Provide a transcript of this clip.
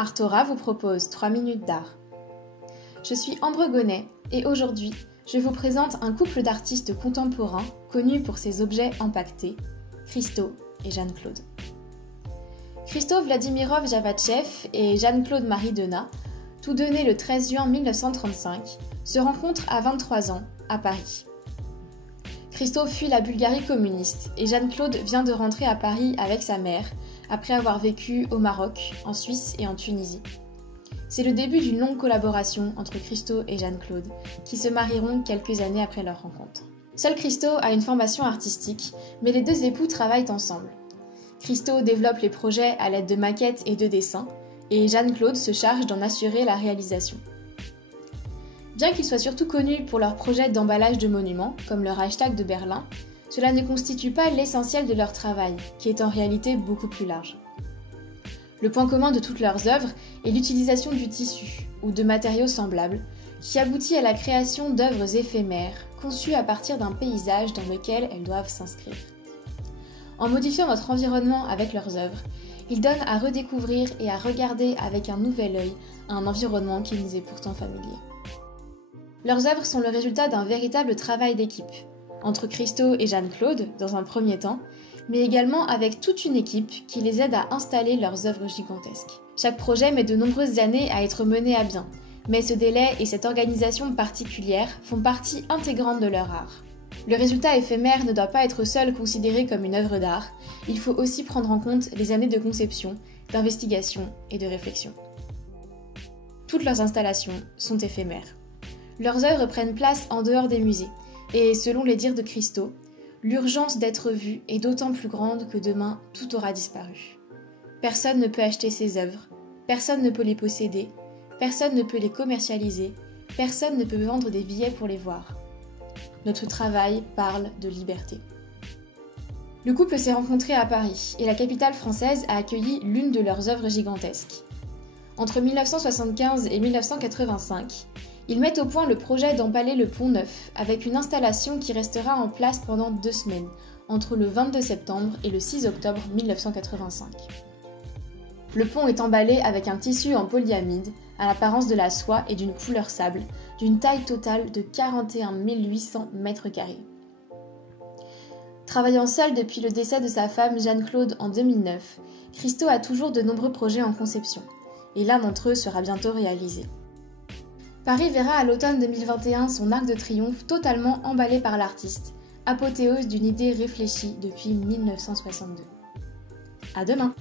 Artora vous propose 3 minutes d'art. Je suis Ambre Gonnet et aujourd'hui, je vous présente un couple d'artistes contemporains connus pour ses objets empaquetés, Christo et Jeanne-Claude. Christo Vladimirov Javachev et Jeanne-Claude Marie Denat, tous deux nés le 13 juin 1935, se rencontrent à 23 ans à Paris. Christo fuit la Bulgarie communiste et Jeanne-Claude vient de rentrer à Paris avec sa mère après avoir vécu au Maroc, en Suisse et en Tunisie. C'est le début d'une longue collaboration entre Christo et Jeanne-Claude, qui se marieront quelques années après leur rencontre. Seul Christo a une formation artistique, mais les deux époux travaillent ensemble. Christo développe les projets à l'aide de maquettes et de dessins, et Jeanne-Claude se charge d'en assurer la réalisation. Bien qu'ils soient surtout connus pour leurs projets d'emballage de monuments, comme le Reichstag de Berlin, cela ne constitue pas l'essentiel de leur travail, qui est en réalité beaucoup plus large. Le point commun de toutes leurs œuvres est l'utilisation du tissu, ou de matériaux semblables, qui aboutit à la création d'œuvres éphémères, conçues à partir d'un paysage dans lequel elles doivent s'inscrire. En modifiant notre environnement avec leurs œuvres, ils donnent à redécouvrir et à regarder avec un nouvel œil un environnement qui nous est pourtant familier. Leurs œuvres sont le résultat d'un véritable travail d'équipe, entre Christo et Jeanne-Claude dans un premier temps, mais également avec toute une équipe qui les aide à installer leurs œuvres gigantesques. Chaque projet met de nombreuses années à être mené à bien, mais ce délai et cette organisation particulière font partie intégrante de leur art. Le résultat éphémère ne doit pas être seul considéré comme une œuvre d'art, il faut aussi prendre en compte les années de conception, d'investigation et de réflexion. Toutes leurs installations sont éphémères. Leurs œuvres prennent place en dehors des musées, et selon les dires de Christo, l'urgence d'être vue est d'autant plus grande que demain tout aura disparu. Personne ne peut acheter ces œuvres, personne ne peut les posséder, personne ne peut les commercialiser, personne ne peut vendre des billets pour les voir. Notre travail parle de liberté. Le couple s'est rencontré à Paris et la capitale française a accueilli l'une de leurs œuvres gigantesques. Entre 1975 et 1985, ils mettent au point le projet d'emballer le Pont Neuf avec une installation qui restera en place pendant 2 semaines, entre le 22 septembre et le 6 octobre 1985. Le pont est emballé avec un tissu en polyamide, à l'apparence de la soie et d'une couleur sable, d'une taille totale de 41 800 m². Travaillant seul depuis le décès de sa femme Jeanne-Claude en 2009, Christo a toujours de nombreux projets en conception, et l'un d'entre eux sera bientôt réalisé. Paris verra à l'automne 2021 son arc de triomphe totalement emballé par l'artiste, apothéose d'une idée réfléchie depuis 1962. À demain!